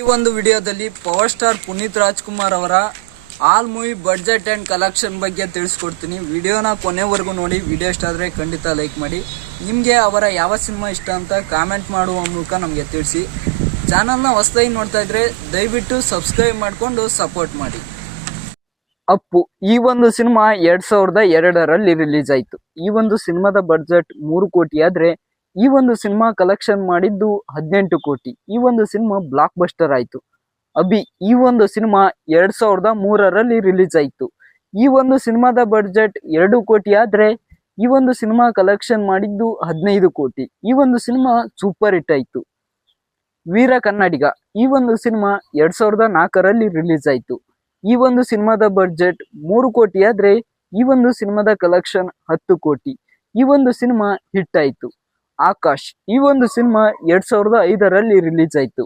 ಈ ಒಂದು ವಿಡಿಯೋದಲ್ಲಿ ಪವರ್ ಸ್ಟಾರ್ ಪುನೀತ್ ರಾಜ್ಕುಮಾರ್ ಅವರ all movie budget and collection ಬಗ್ಗೆ ತಿಳಿಸ್ಕೊಡ್ತೀನಿ. ವಿಡಿಯೋನ ಕೊನೆವರೆಗೂ ನೋಡಿ. ವಿಡಿಯೋ ಇಷ್ಟ ಆದರೆ ಖಂಡಿತ ಲೈಕ್ ಮಾಡಿ. ನಿಮಗೆ ಅವರ ಯಾವ ಸಿನಿಮಾ ಇಷ್ಟ ಅಂತ ಕಾಮೆಂಟ್ ಮಾಡುವ ಮೂಲಕ ನಮಗೆ ತಿಳಿಸಿ. ಚಾನಲ್ನ ಹೊಸದಾಗಿ ನೋಡ್ತಾ ಇದ್ರೆ ದಯವಿಟ್ಟು ಸಬ್ಸ್ಕ್ರೈಬ್ ಮಾಡಿಕೊಂಡು ಸಪೋರ್ಟ್ ಮಾಡಿ. ಅಪ್ಪು ಈ ಒಂದು ಸಿನಿಮಾ 2002ರಲ್ಲಿ ರಿಲೀಸ್ ಆಯಿತು. ಈ ಒಂದು ಸಿನಿಮಾದ ಬಡ್ಜೆಟ್ 3 ಕೋಟಿ ಆದರೆ ಈ ಒಂದು ಸಿನಿಮಾ ಕಲೆಕ್ಷನ್ ಮಾಡಿದ್ದು 18 ಕೋಟಿ. ಈ ಒಂದು ಸಿನಿಮಾ ಬ್ಲಾಕ್ ಬಸ್ಟರ್ ಆಯಿತು. ಅಭಿ ಈ ಒಂದು ಸಿನಿಮಾ 2003ರಲ್ಲಿ ರಿಲೀಸ್ ಆಯಿತು. ಈ ಒಂದು ಸಿನಿಮಾದ ಬಡ್ಜೆಟ್ 2 ಕೋಟಿ ಆದರೆ ಈ ಒಂದು ಸಿನಿಮಾ ಕಲೆಕ್ಷನ್ ಮಾಡಿದ್ದು 15 ಕೋಟಿ. ಈ ಒಂದು ಸಿನಿಮಾ ಸೂಪರ್ ಹಿಟ್ ಆಯಿತು. ವೀರ ಕನ್ನಡಿಗ ಈ ಒಂದು ಸಿನಿಮಾ 2004ರಲ್ಲಿ ರಿಲೀಸ್ ಆಯಿತು. ಈ ಒಂದು ಸಿನಿಮಾದ ಬಡ್ಜೆಟ್ 3 ಕೋಟಿ ಆದರೆ ಈ ಒಂದು ಸಿನಿಮಾದ ಕಲೆಕ್ಷನ್ 10 ಕೋಟಿ. ಈ ಒಂದು ಸಿನಿಮಾ ಹಿಟ್ ಆಯಿತು. ಆಕಾಶ್ ಈ ಒಂದು ಸಿನಿಮಾ 2005ರಲ್ಲಿ ರಿಲೀಸ್ ಆಯಿತು.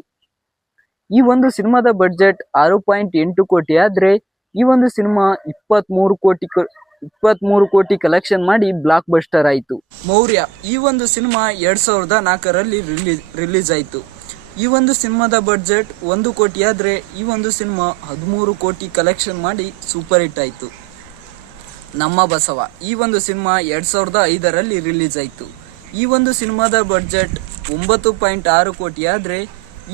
ಈ ಒಂದು ಸಿನಿಮಾದ ಬಡ್ಜೆಟ್ 6.8 ಕೋಟಿ ಆದರೆ ಈ ಒಂದು ಸಿನಿಮಾ 23 ಕೋಟಿ ಕಲೆಕ್ಷನ್ ಮಾಡಿ ಬ್ಲಾಕ್ ಬಸ್ಟರ್ ಆಯಿತು. ಮೌರ್ಯ ಈ ಒಂದು ಸಿನಿಮಾ 2004ರಲ್ಲಿ ರಿಲೀಸ್ ಆಯಿತು. ಈ ಒಂದು ಸಿನಿಮಾದ ಬಡ್ಜೆಟ್ 1 ಕೋಟಿ ಆದರೆ ಈ ಒಂದು ಸಿನಿಮಾ 13 ಕೋಟಿ ಕಲೆಕ್ಷನ್ ಮಾಡಿ ಸೂಪರ್ ಹಿಟ್ ಆಯಿತು. ನಮ್ಮ ಬಸವ ಈ ಒಂದು ಸಿನಿಮಾ 2005ರಲ್ಲಿ ರಿಲೀಸ್ ಆಯಿತು. ಈ ಒಂದು ಸಿನಿಮಾದ ಬಡ್ಜೆಟ್ 9.6 ಕೋಟಿ ಆದರೆ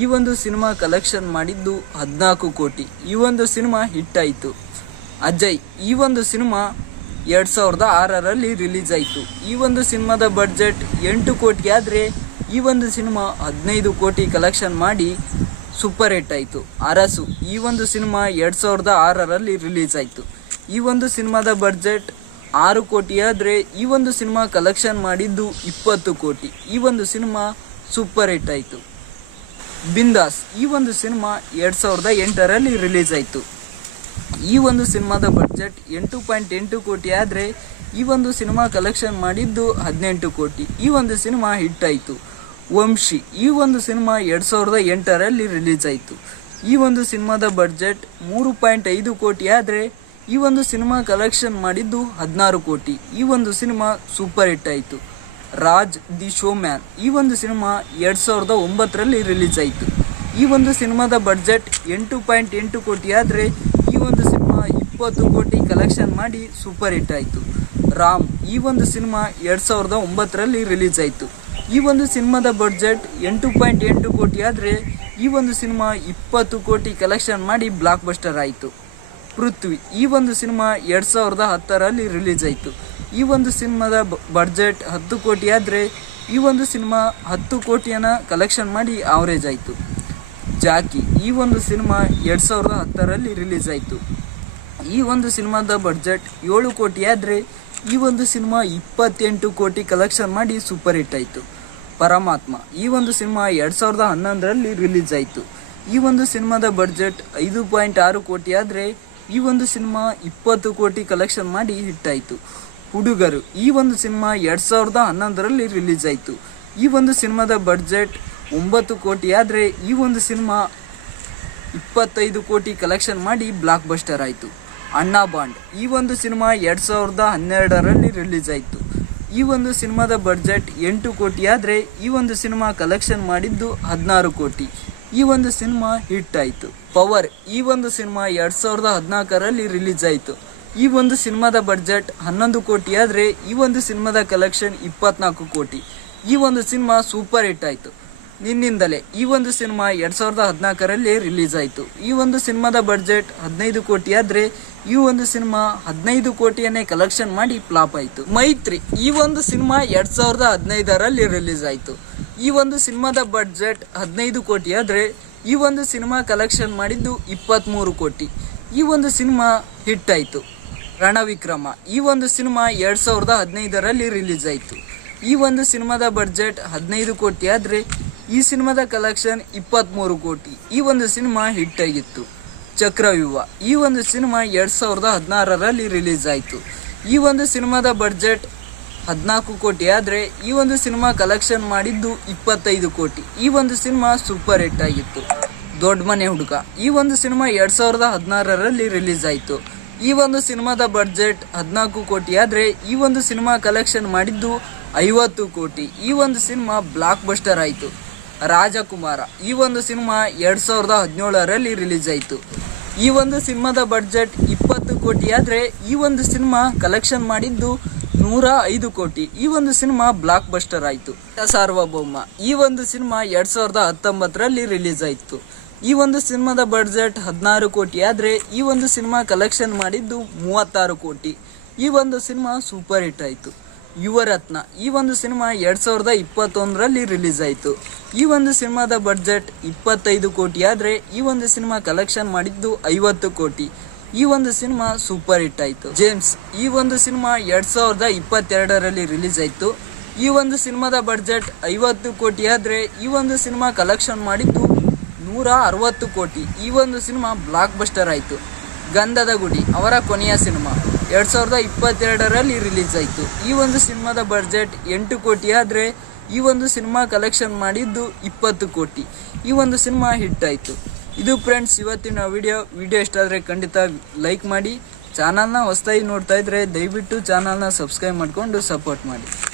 ಈ ಒಂದು ಸಿನಿಮಾ ಕಲೆಕ್ಷನ್ ಮಾಡಿದ್ದು 14 ಕೋಟಿ. ಈ ಒಂದು ಸಿನಿಮಾ ಹಿಟ್ ಆಯಿತು. ಅಜಯ್ ಈ ಒಂದು ಸಿನಿಮಾ 2006ರಲ್ಲಿ ರಿಲೀಸ್ ಆಯಿತು. ಈ ಒಂದು ಸಿನಿಮಾದ ಬಡ್ಜೆಟ್ 8 ಕೋಟಿ ಆದರೆ ಈ ಒಂದು ಸಿನಿಮಾ 15 ಕೋಟಿ ಕಲೆಕ್ಷನ್ ಮಾಡಿ ಸೂಪರ್ ಹಿಟ್ ಆಯಿತು. ಅರಸು ಈ ಒಂದು ಸಿನಿಮಾ 2006ರಲ್ಲಿ ರಿಲೀಸ್ ಆಯಿತು. ಈ ಒಂದು ಸಿನಿಮಾದ ಬಡ್ಜೆಟ್ 6 ಕೋಟಿ ಆದರೆ ಈ ಒಂದು ಸಿನಿಮಾ ಕಲೆಕ್ಷನ್ ಮಾಡಿದ್ದು 20 ಕೋಟಿ. ಈ ಒಂದು ಸಿನಿಮಾ ಸೂಪರ್ ಹಿಟ್ ಆಯಿತು. ಬಿಂದಾಸ್ ಈ ಒಂದು ಸಿನಿಮಾ 2008ರಲ್ಲಿ ರಿಲೀಸ್ ಆಯಿತು. ಈ ಒಂದು ಸಿನಿಮಾದ ಬಡ್ಜೆಟ್ 8.8 ಕೋಟಿ ಆದರೆ ಈ ಒಂದು ಸಿನಿಮಾ ಕಲೆಕ್ಷನ್ ಮಾಡಿದ್ದು 18 ಕೋಟಿ. ಈ ಒಂದು ಸಿನಿಮಾ ಹಿಟ್ ಆಯಿತು. ವಂಶಿ ಈ ಒಂದು ಸಿನಿಮಾ 2008ರಲ್ಲಿ ರಿಲೀಸ್ ಆಯಿತು. ಈ ಒಂದು ಸಿನಿಮಾದ ಬಡ್ಜೆಟ್ 3.5 ಕೋಟಿ ಆದರೆ ಈ ಒಂದು ಸಿನಿಮಾ ಕಲೆಕ್ಷನ್ ಮಾಡಿದ್ದು 16 ಕೋಟಿ. ಈ ಒಂದು ಸಿನಿಮಾ ಸೂಪರ್ ಹಿಟ್ ಆಯಿತು. ರಾಜ್ ದಿ ಶೋ ಮ್ಯಾನ್ ಈ ಒಂದು ಸಿನಿಮಾ 2009ರಲ್ಲಿ ರಿಲೀಸ್ ಆಯಿತು. ಈ ಒಂದು ಸಿನಿಮಾದ ಬಡ್ಜೆಟ್ 8.8 ಕೋಟಿ ಆದರೆ ಈ ಒಂದು ಸಿನಿಮಾ 20 ಕೋಟಿ ಕಲೆಕ್ಷನ್ ಮಾಡಿ ಸೂಪರ್ ಹಿಟ್ ಆಯಿತು. ರಾಮ್ ಈ ಒಂದು ಸಿನಿಮಾ 2009ರಲ್ಲಿ ರಿಲೀಸ್ ಆಯಿತು. ಈ ಒಂದು ಸಿನಿಮಾದ ಬಡ್ಜೆಟ್ 8.8 ಕೋಟಿ ಆದರೆ ಈ ಒಂದು ಸಿನಿಮಾ 20 ಕೋಟಿ ಕಲೆಕ್ಷನ್ ಮಾಡಿ ಬ್ಲಾಕ್ ಬಸ್ಟರ್ ಆಯಿತು. ಪೃಥ್ವಿ ಈ ಒಂದು ಸಿನಿಮಾ 2010ರಲ್ಲಿ ರಿಲೀಸ್ ಆಯಿತು. ಈ ಒಂದು ಸಿನಿಮಾದ ಬಡ್ಜೆಟ್ 10 ಕೋಟಿ ಆದರೆ ಈ ಒಂದು ಸಿನಿಮಾ 10 ಕೋಟಿಯನ್ನು ಕಲೆಕ್ಷನ್ ಮಾಡಿ ಆವರೇಜ್ ಆಯಿತು. ಜಾಕಿ ಈ ಒಂದು ಸಿನಿಮಾ 2010ರಲ್ಲಿ ರಿಲೀಸ್ ಆಯಿತು. ಈ ಒಂದು ಸಿನಿಮಾದ ಬಡ್ಜೆಟ್ 7 ಕೋಟಿ ಆದರೆ ಈ ಒಂದು ಸಿನಿಮಾ 28 ಕೋಟಿ ಕಲೆಕ್ಷನ್ ಮಾಡಿ ಸೂಪರ್ ಹಿಟ್ ಆಯಿತು. ಪರಮಾತ್ಮ ಈ ಒಂದು ಸಿನಿಮಾ 2011ರಲ್ಲಿ ರಿಲೀಸ್ ಆಯಿತು. ಈ ಒಂದು ಸಿನಿಮಾದ ಬಡ್ಜೆಟ್ 5.6 ಕೋಟಿ ಆದರೆ ಈ ಒಂದು ಸಿನಿಮಾ 20 ಕೋಟಿ ಕಲೆಕ್ಷನ್ ಮಾಡಿ ಹಿಟ್ ಆಯಿತು. ಹುಡುಗರು ಈ ಒಂದು ಸಿನಿಮಾ 2011ರಲ್ಲಿ ರಿಲೀಸ್ ಆಯಿತು. ಈ ಒಂದು ಸಿನಿಮಾದ ಬಡ್ಜೆಟ್ 9 ಕೋಟಿ ಆದರೆ ಈ ಒಂದು ಸಿನಿಮಾ 25 ಕೋಟಿ ಕಲೆಕ್ಷನ್ ಮಾಡಿ ಬ್ಲಾಕ್ ಬಸ್ಟರ್ ಆಯಿತು. ಅಣ್ಣಾ ಬಾಂಡ್ ಈ ಒಂದು ಸಿನಿಮಾ 2012ರಲ್ಲಿ ರಿಲೀಸ್ ಆಯಿತು. ಈ ಒಂದು ಸಿನಿಮಾದ ಬಡ್ಜೆಟ್ 8 ಕೋಟಿ ಆದರೆ ಈ ಒಂದು ಸಿನಿಮಾ ಕಲೆಕ್ಷನ್ ಮಾಡಿದ್ದು 16 ಕೋಟಿ. ಈ ಒಂದು ಸಿನಿಮಾ ಹಿಟ್ ಆಯಿತು. ಪವರ್ ಈ ಒಂದು ಸಿನಿಮಾ 2014ರಲ್ಲಿ ರಿಲೀಸ್ ಆಯಿತು. ಈ ಒಂದು ಸಿನಿಮಾದ ಬಡ್ಜೆಟ್ 11 ಕೋಟಿ ಆದರೆ ಈ ಒಂದು ಸಿನಿಮಾದ ಕಲೆಕ್ಷನ್ 24 ಕೋಟಿ. ಈ ಒಂದು ಸಿನಿಮಾ ಸೂಪರ್ ಹಿಟ್ ಆಯಿತು. ನಿನ್ನಿಂದಲೇ ಈ ಒಂದು ಸಿನಿಮಾ 2014ರಲ್ಲಿ ರಿಲೀಸ್ ಆಯಿತು. ಈ ಒಂದು ಸಿನಿಮಾದ ಬಡ್ಜೆಟ್ 15 ಕೋಟಿ ಆದರೆ ಈ ಒಂದು ಸಿನಿಮಾ 15 ಕೋಟಿಯನ್ನೇ ಕಲೆಕ್ಷನ್ ಮಾಡಿ ಫ್ಲಾಪ್ ಆಯಿತು. ಮೈತ್ರಿ ಈ ಒಂದು ಸಿನಿಮಾ 2015ರಲ್ಲಿ ರಿಲೀಸ್ ಆಯಿತು. ಈ ಒಂದು ಸಿನಿಮಾದ ಬಡ್ಜೆಟ್ 15 ಕೋಟಿ ಆದರೆ ಈ ಒಂದು ಸಿನಿಮಾ ಕಲೆಕ್ಷನ್ ಮಾಡಿದ್ದು 23 ಕೋಟಿ. ಈ ಒಂದು ಸಿನಿಮಾ ಹಿಟ್ ಆಯಿತು. ರಣವಿಕ್ರಮ ಈ ಒಂದು ಸಿನಿಮಾ 2015ರಲ್ಲಿ ರಿಲೀಸ್ ಆಯಿತು. ಈ ಒಂದು ಸಿನಿಮಾದ ಬಡ್ಜೆಟ್ 15 ಕೋಟಿ ಆದರೆ ಈ ಸಿನಿಮಾದ ಕಲೆಕ್ಷನ್ 23 ಕೋಟಿ. ಈ ಒಂದು ಸಿನಿಮಾ ಹಿಟ್ ಆಗಿತ್ತು. ಚಕ್ರವ್ಯೂಹ ಈ ಒಂದು ಸಿನಿಮಾ 2016ರಲ್ಲಿ ರಿಲೀಸ್ ಆಯಿತು. ಈ ಒಂದು ಸಿನಿಮಾದ ಬಡ್ಜೆಟ್ 14 ಕೋಟಿ ಆದರೆ ಈ ಒಂದು ಸಿನಿಮಾ ಕಲೆಕ್ಷನ್ ಮಾಡಿದ್ದು 25 ಕೋಟಿ. ಈ ಒಂದು ಸಿನಿಮಾ ಸೂಪರ್ ಹಿಟ್ ಆಗಿತ್ತು. ದೊಡ್ಡ ಮನೆ ಹುಡುಗ ಈ ಒಂದು ಸಿನಿಮಾ 2016ರಲ್ಲಿ ರಿಲೀಸ್ ಆಯಿತು. ಈ ಒಂದು ಸಿನಿಮಾದ ಬಡ್ಜೆಟ್ 14 ಕೋಟಿ ಆದರೆ ಈ ಒಂದು ಸಿನಿಮಾ ಕಲೆಕ್ಷನ್ ಮಾಡಿದ್ದು 50 ಕೋಟಿ. ಈ ಒಂದು ಸಿನಿಮಾ ಬ್ಲಾಕ್ ಬಸ್ಟರ್ ಆಯಿತು. ರಾಜಕುಮಾರ. ಈ ಒಂದು ಸಿನಿಮಾ 2017ರಲ್ಲಿ ರಿಲೀಸ್ ಆಯಿತು. ಈ ಒಂದು ಸಿನಿಮಾದ ಬಡ್ಜೆಟ್ 20 ಕೋಟಿ ಆದರೆ ಈ ಒಂದು ಸಿನಿಮಾ ಕಲೆಕ್ಷನ್ ಮಾಡಿದ್ದು 105 ಕೋಟಿ. ಈ ಒಂದು ಸಿನಿಮಾ ಬ್ಲಾಕ್ ಬಸ್ಟರ್ ಆಯಿತು. ಸಾರ್ವಭೌಮ ಈ ಒಂದು ಸಿನಿಮಾ 2019ರಲ್ಲಿ ರಿಲೀಸ್ ಆಯಿತು. ಈ ಒಂದು ಸಿನಿಮಾದ ಬಡ್ಜೆಟ್ 16 ಕೋಟಿ ಆದರೆ ಈ ಒಂದು ಸಿನಿಮಾ ಕಲೆಕ್ಷನ್ ಮಾಡಿದ್ದು 36 ಕೋಟಿ. ಈ ಒಂದು ಸಿನಿಮಾ ಸೂಪರ್ ಹಿಟ್ ಆಯಿತು. ಯುವರತ್ನ ಈ ಒಂದು ಸಿನಿಮಾ 2021ರಲ್ಲಿ ರಿಲೀಸ್ ಆಯಿತು. ಈ ಒಂದು ಸಿನಿಮಾದ ಬಡ್ಜೆಟ್ 25 ಕೋಟಿ ಆದರೆ ಈ ಒಂದು ಸಿನಿಮಾ ಕಲೆಕ್ಷನ್ ಮಾಡಿದ್ದು 50 ಕೋಟಿ. ಈ ಒಂದು ಸಿನಿಮಾ ಸೂಪರ್ ಹಿಟ್ ಆಯಿತು. ಜೇಮ್ಸ್ ಈ ಒಂದು ಸಿನಿಮಾ 2022ರಲ್ಲಿ ರಿಲೀಸ್ ಆಯಿತು. ಈ ಒಂದು ಸಿನಿಮಾದ ಬಡ್ಜೆಟ್ 50 ಕೋಟಿ ಆದರೆ ಈ ಒಂದು ಸಿನಿಮಾ ಕಲೆಕ್ಷನ್ ಮಾಡಿದ್ದು 160 ಕೋಟಿ. ಈ ಒಂದು ಸಿನಿಮಾ ಬ್ಲಾಕ್ ಬಸ್ಟರ್ ಆಯಿತು. ಗಂಧದ ಗುಡಿ ಅವರ ಕೊನೆಯ ಸಿನಿಮಾ 2022ರಲ್ಲಿ ರಿಲೀಸ್ ಆಯಿತು. ಈ ಒಂದು ಸಿನಿಮಾದ ಬಡ್ಜೆಟ್ 8 ಕೋಟಿ ಆದರೆ ಈ ಒಂದು ಸಿನಿಮಾ ಕಲೆಕ್ಷನ್ ಮಾಡಿದ್ದು 20 ಕೋಟಿ. ಈ ಒಂದು ಸಿನಿಮಾ ಹಿಟ್ ಆಯಿತು. ಇದು ಫ್ರೆಂಡ್ಸ್ ಇವತ್ತಿನ ವಿಡಿಯೋ ಇಷ್ಟ ಆದರೆ ಖಂಡಿತ ಲೈಕ್ ಮಾಡಿ. ಚಾನಲ್ನ ಹೊಸದಾಗಿ ನೋಡ್ತಾ ಇದ್ರೆ ದಯವಿಟ್ಟು ಚಾನಲ್ನ ಸಬ್ಸ್ಕ್ರೈಬ್ ಮಾಡಿಕೊಂಡು ಸಪೋರ್ಟ್ ಮಾಡಿ.